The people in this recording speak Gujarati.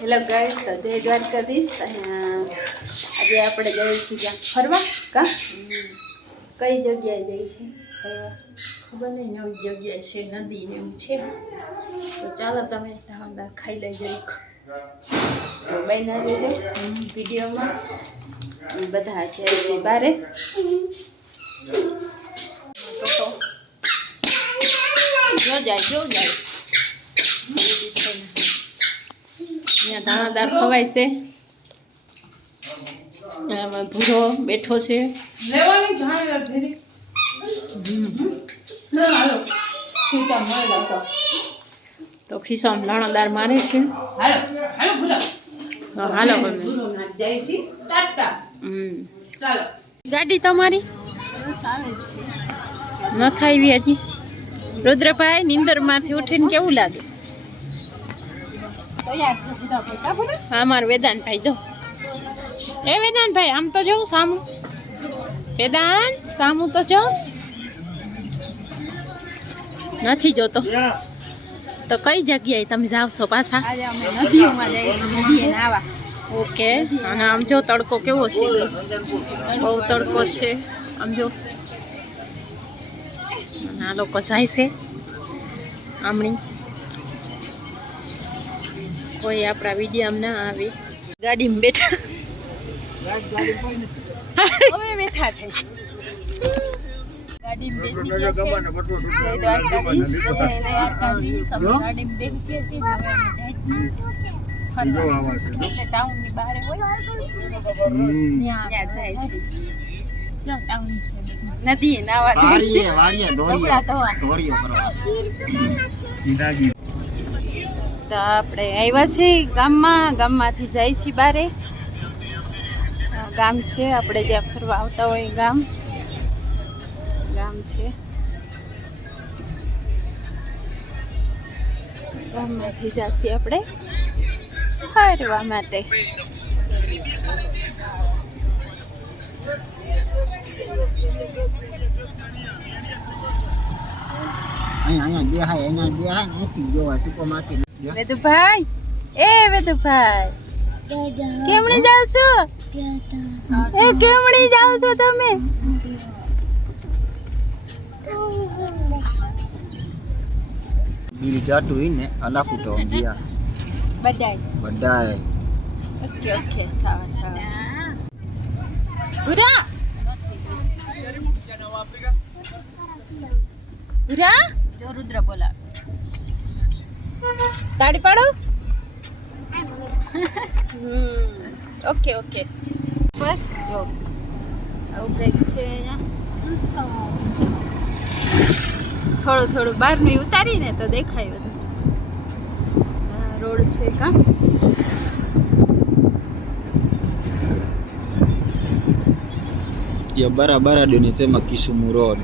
હેલો ગાઈસ, તો જય દ્વારકાધીશ. આજે આપણે જઈએ છીએ ક્યાં ફરવા. કઈ જગ્યાએ જઈએ છીએ ફરવા ખબર નહીં, નવી જગ્યાએ છે, નદી ને એવું છે. તો ચાલો તમે ધાવદાર ખાઈ લઈ જઈ. તો બના લેજો વિડીયોમાં. બધા જાય છે બારે. જો જાય અહીંયા દાણાદાર ખવાય છે. આમાં ભૂરો બેઠો છે. લેવાની જાણેલા ફેરી હાલો સીતા મળેલા તો તો ખિસ્સામાં દાણાદાર મારે છે. હાલો હાલો ભૂરા હાલો ભૂરો ના જાય છે ટાટા. ચાલો ગાડી તમારી ન થાય હજી. રુદ્રભાઈ નીંદરમાંથી ઉઠીને કેવું લાગે? હા, મારું વેદાંતભાઈ જો. એ વેદાંતભાઈ આમ તો જવું સામું. વેદાંત સામું તો જો. નથી જોતો. તો કઈ જગ્યાએ તમે જાવ છો પાછા? આજે અમે નદીઓમાં જઈએ છીએ, નદીએ નાવા. ઓકે. અને આમ જો તડકો કેવો છે, બહુ તડકો છે. આમ જો આ લોકો જાય છે આમણી. કોઈ આપણા વિડીયામાં ના આવે. ગાડીમાં બેઠા હવે બેઠા છે ગાડીમાં બેસી ગયા છે. જય દ્વારકાધીશ, જય દ્વારકાધીશ. અમે ગાડીમાં બેસી ગયા છીએ. હવે અમે જાય છીએ ફરવા. એટલે ટાઉનની બહાર હોય ત્યાં જાય છે. ક્યાં ટાઉન છે? નદીએ નાવા જાય છે. કપડાં ધોવા. તો આપણે આવ્યા છે ગામમાંથી જાય છે બારે. ગામ છે આપણે જ્યાં ફરવા આવતા હોય ગામ છે. ગામમાંથી જઈએ આપણે ફરવા માટે. વેદુભાઈ, વેદુભાઈ કેમણી જાવ છો? કેમણી જાવ છો તમે? Bili jatuh ini ala kuto dia. Badai. Okay સાવા. ઉરા જો રુદ્ર બોલા. તાળી પાડો. ઓકે પર જો આવું કંઈક છે અહીંયા. થોડું બહારનું ઉતારીને તો દેખાય બધું. રોડ છે કા. Ya barabara ndio nisema Kisumu Road.